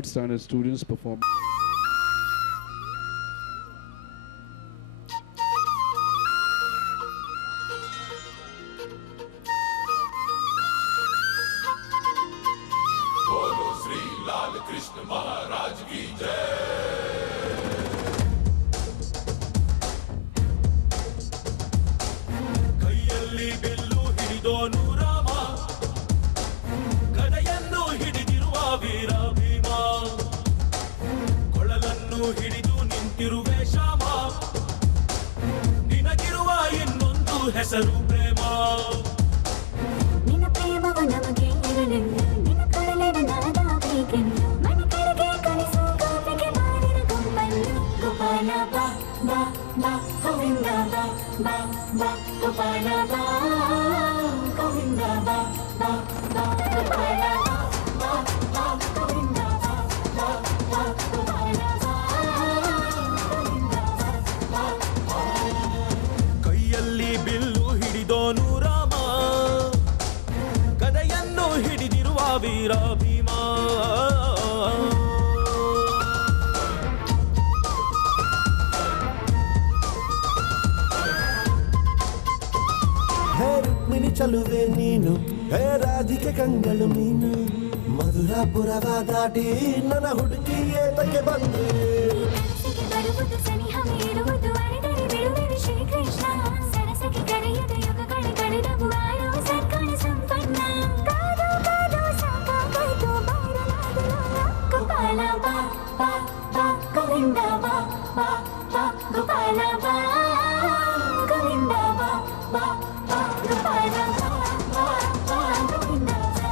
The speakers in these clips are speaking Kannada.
Third standard students perform. बोलो श्री लाल कृष्ण महाराज की जय। ಕೈಯಲ್ಲಿ ಬಿಲ್ಲು ಹಿಡಿದೋನು ರಾಮ, ಗದೆಯನ್ನು ಹಿಡಿದಿರುವ ವೀರ ಭೀಮ, ಕೊಳಲನ್ನು ಹಿಡಿದು ನಿಂತಿರುವೆ ಶ್ಯಾಮ, ನಿನಗಿರುವ ಇನ್ನೊಂದು ಹೆಸರು ಪ್ರೇಮ. ನಿನ್ನ ಪ್ರೇಮವು ನಮಗೆ ಇರಲಿಲ್ಲ, ನಿನ್ನ ಕೊಡಲಿನ ಬೇಕೆಂದು ಮನೆ ಕಡೆಗೆ ಕಳಿಸು ಗೋಪಿಗೆ ಮಾಡಿದ ಗೊಂಬನ್ನು. ಗೋಪಾಲ ಬಾ ಬಾ ಬಾ ಗೋವಿಂದ ಬಾ ಬಾ ಬಾ ಗೋಪಾಲ ಬಾ ಗೋವಿಂದ ಬಾ ಬಾ ಬಾ ಗೋಪಾಲ ಬಾ ಬಾ ಬಾ ಗೋವಿಂದ ಬಾ ಬಾ ಬಾ ಗೋಪಾಲ ಬಾ ಗೋವಿಂದ ಬಾ ಬಾ. ಕೈಯಲ್ಲಿ ಬಿಲ್ಲು ಹಿಡಿದೋನು ರಾಮ, ಗದೆಯನ್ನು ಹಿಡಿದಿರುವ ವೀರ ಭೀಮ. ಹೇ ರುಕ್ಮಿಣಿ ಚಲುವೆ ನೀನು, ಹೇ ರಾಧಿಕೆ ಕಂಗಳು ನೀನು, ಮಧುರಾಪುರವ ದಾಟಿ ನನ್ನ ಹುಡುಗಿ ಏತಕ್ಕೆ ಬಂದು. ಕನಸಿಗೆ ಬರುವುದು ಸನಿಹ ಮೀರುವುದು ಅರೆದರೆ ಬಿಡುವೆ ಶ್ರೀಕೃಷ್ಣ. ಸರಸಕ್ಕೆ ಕರೆಯದ ಯುಗಗಳ ಕಳೆದವು ಆರೋ ಸತ್ಗುಣ ಸಂಪನ್ನ. ಕಾದು ಕಾದು ಸಾಕಾಗೋಯ್ತು ಬಾರಲಾಗಲ್ಲ. ಗೋಪಾಲ ಬಾ ಬಾ ಬಾ ಗೋವಿಂದ ಬಾ ಬಾ ಬಾ ಗೋಪಾಲ ಬಾ ಗೋವಿಂದ ಬಾ ಬಾ ಬಾ ಗೋಪಾಲ ಬಾ ಬಾ ಬಾ ಗೋವಿಂದ ಬಾ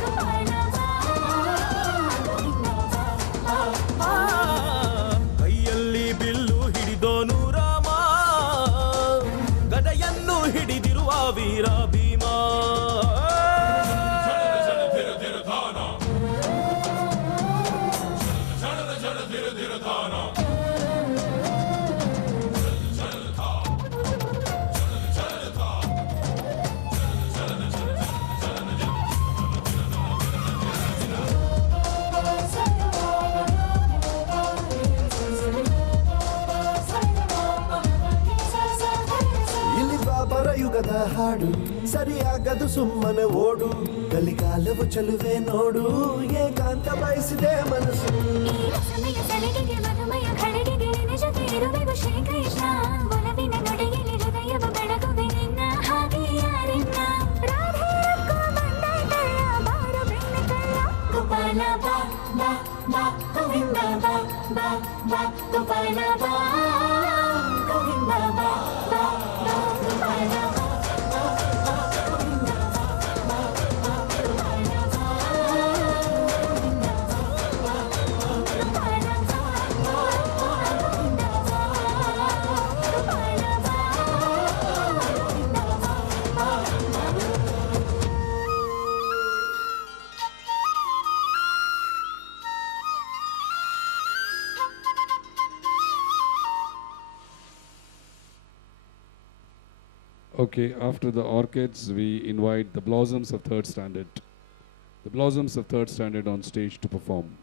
ಗೋಪಾಲ ಬಾ ಗೋವಿಂದ ಬಾ ಬಾ. ಕೈಯಲ್ಲಿ ಬಿಲ್ಲು ಹಿಡಿದೋನು ರಾಮ, ಗದೆಯನ್ನು ಹಿಡಿದಿರುವ ವೀರ ಭೀಮ. ಇಲ್ಲಿ ಬಾಬರ ಯುಗದ ಹಾಡು ಸರಿಯಾಗದು ಸುಮ್ಮನೆ ಓಡು. ಕಲಿಕಾಲವು ಚಲುವೆ ನೋಡು, ಏಕಾಂತ ಬಯಸಿದೆ ಮನಸ್ಸು. ಈ ರಸಮಯ ಸಲಿಗೆಗೆ ಮಧುಮಯ ಖಳಿಗೆಗೆ ನಿನ್ನ ಜೊತೆ ಇರುವೆವು ಶ್ರೀಕೃಷ್ಣ. ಒಲವಿನ ನುಡಿಯಲ್ಲಿ ಹೃದಯವ ಬೆಳಗುವೆ ನಿನ್ನ ಹಾಗೆ ಯಾರಿನ್ನ. ರಾಧೆ ರಕ್ಕೋ ಬಂದಾಯ್ತಲ್ಲ ಬಾರು ಬೆಣ್ಣೆ ಕಳ್ಳ. ಗೋಪಾಲ ಬಾ ಬಾ ಬಾ ಗೋವಿಂದ ಬಾ ಬಾ ಬಾ ಗೋಪಾಲ ಬಾ ಗೋವಿಂದ ಬಾ ಬಾ ಬಾ ಗೋಪಾಲ ಬಾ ಬಾ ಬಾ ಗೋವಿಂದ ಬಾ ಬಾ ಬಾ ಗೋಪಾಲ ಬಾ ಗೋವಿಂದ ಬಾ ಗೋಪಾಲ ಬಾ ಗೋವಿಂದ ಬಾ ಗೋಪಾಲ ಬಾ ಗೋವಿಂದ ಬಾ. Okay, after the orchids, we invite the blossoms of third standard. The blossoms of third standard on stage to perform.